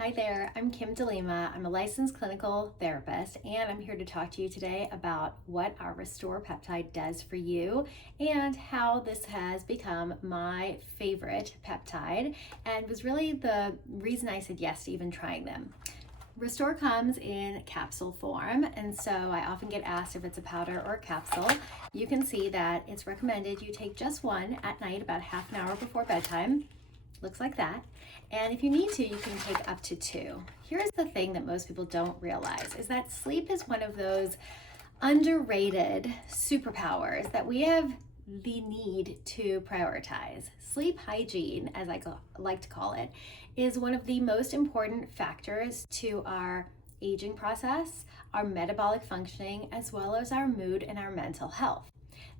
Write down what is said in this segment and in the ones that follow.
Hi there, I'm Kim DeLima. I'm a licensed clinical therapist, and I'm here to talk to you today about what our Restore Peptide does for you and how this has become my favorite peptide and was really the reason I said yes to even trying them. Restore comes in capsule form, and so I often get asked if it's a powder or a capsule. You can see that it's recommended you take just one at night about half an hour before bedtime. Looks like that. And if you need to, you can take up to two. Here's the thing that most people don't realize is that sleep is one of those underrated superpowers that we have the need to prioritize. Sleep hygiene, as I like to call it, is one of the most important factors to our aging process, our metabolic functioning, as well as our mood and our mental health.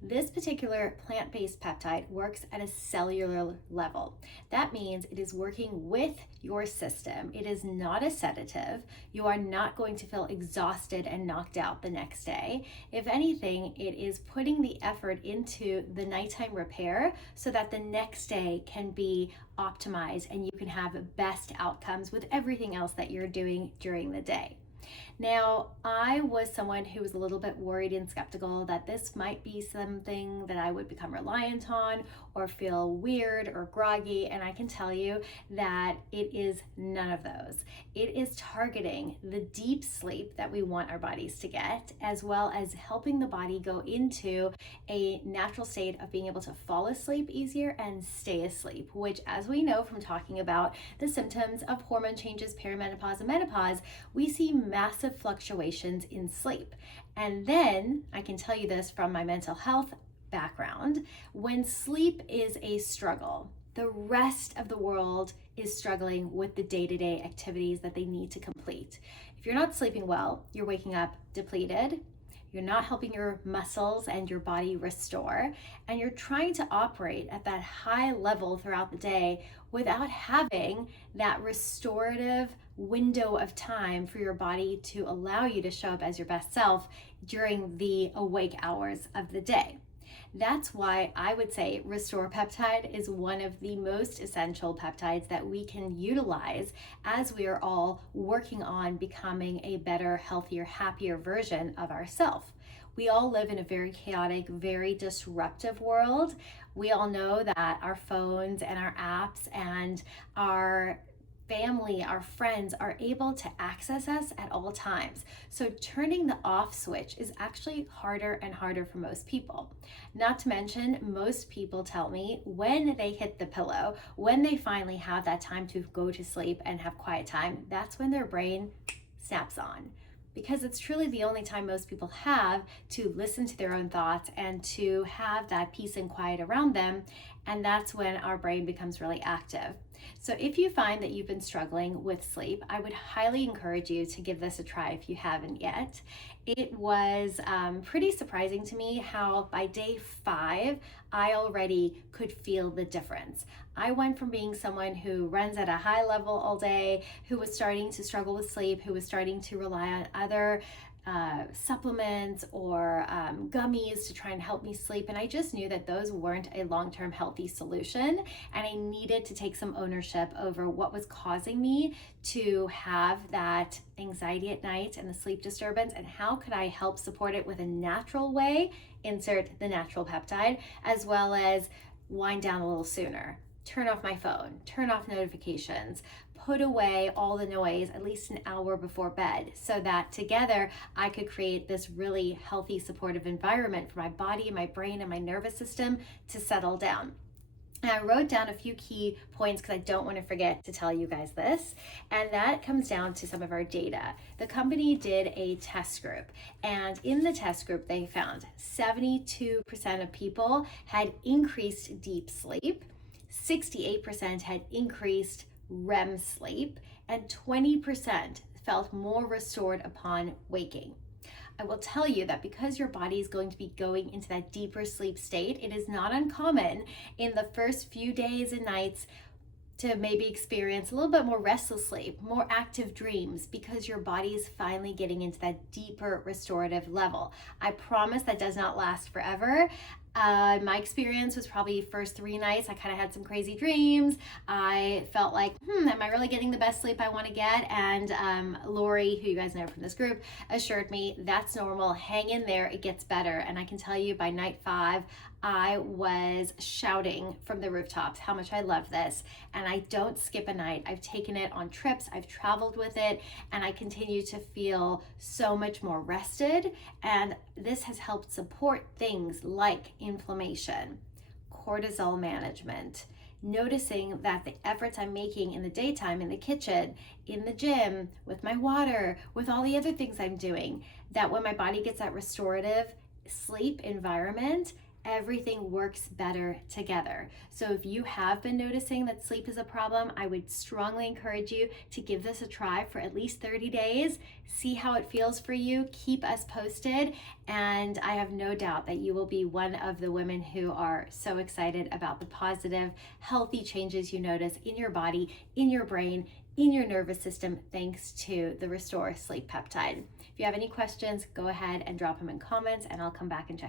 This particular plant-based peptide works at a cellular level. That means it is working with your system. It is not a sedative. You are not going to feel exhausted and knocked out the next day. If anything, it is putting the effort into the nighttime repair so that the next day can be optimized and you can have best outcomes with everything else that you're doing during the day. Now, I was someone who was a little bit worried and skeptical that this might be something that I would become reliant on or feel weird or groggy, and I can tell you that it is none of those. It is targeting the deep sleep that we want our bodies to get, as well as helping the body go into a natural state of being able to fall asleep easier and stay asleep, which, as we know from talking about the symptoms of hormone changes, perimenopause, and menopause, we see massive fluctuations in sleep. And then I can tell you this from my mental health background, when sleep is a struggle, the rest of the world is struggling with the day-to-day activities that they need to complete. If you're not sleeping well, you're waking up depleted, you're not helping your muscles and your body restore, and you're trying to operate at that high level throughout the day without having that restorative window of time for your body to allow you to show up as your best self during the awake hours of the day. That's why I would say Restore Peptide is one of the most essential peptides that we can utilize as we are all working on becoming a better, healthier, happier version of ourselves. We all live in a very chaotic, very disruptive world. We all know that our phones and our apps and our family, our friends are able to access us at all times. So turning the off switch is actually harder and harder for most people. Not to mention, most people tell me when they hit the pillow, when they finally have that time to go to sleep and have quiet time, that's when their brain snaps on. Because it's truly the only time most people have to listen to their own thoughts and to have that peace and quiet around them. And that's when our brain becomes really active. So if you find that you've been struggling with sleep, I would highly encourage you to give this a try if you haven't yet. It was pretty surprising to me how by day 5, I already could feel the difference. I went from being someone who runs at a high level all day, who was starting to struggle with sleep, who was starting to rely on other supplements or gummies to try and help me sleep. And I just knew that those weren't a long-term healthy solution. And I needed to take some ownership over what was causing me to have that anxiety at night and the sleep disturbance, and how could I help support it with a natural way, insert the natural peptide, as well as wind down a little sooner. Turn off my phone, turn off notifications, put away all the noise at least an hour before bed, so that together I could create this really healthy, supportive environment for my body, my brain, and my nervous system to settle down. And I wrote down a few key points because I don't want to forget to tell you guys this, and that comes down to some of our data. The company did a test group, and in the test group they found 72% of people had increased deep sleep, 68% had increased REM sleep, and 20% felt more restored upon waking. I will tell you that because your body is going to be going into that deeper sleep state, it is not uncommon in the first few days and nights to maybe experience a little bit more restless sleep, more active dreams, because your body is finally getting into that deeper restorative level. I promise that does not last forever. My experience was probably first 3 nights. I kind of had some crazy dreams. I felt like, am I really getting the best sleep I want to get? And Lori, who you guys know from this group, assured me that's normal. Hang in there, it gets better. And I can tell you by night 5, I was shouting from the rooftops how much I love this. And I don't skip a night. I've taken it on trips, I've traveled with it, and I continue to feel so much more rested. And this has helped support things like inflammation, cortisol management, noticing that the efforts I'm making in the daytime, in the kitchen, in the gym, with my water, with all the other things I'm doing, that when my body gets that restorative sleep environment, everything works better together. So if you have been noticing that sleep is a problem, I would strongly encourage you to give this a try for at least 30 days. See how it feels for you. Keep us posted. And I have no doubt that you will be one of the women who are so excited about the positive, healthy changes you notice in your body, in your brain, in your nervous system, thanks to the Restore Sleep Peptide. If you have any questions, go ahead and drop them in comments and I'll come back and check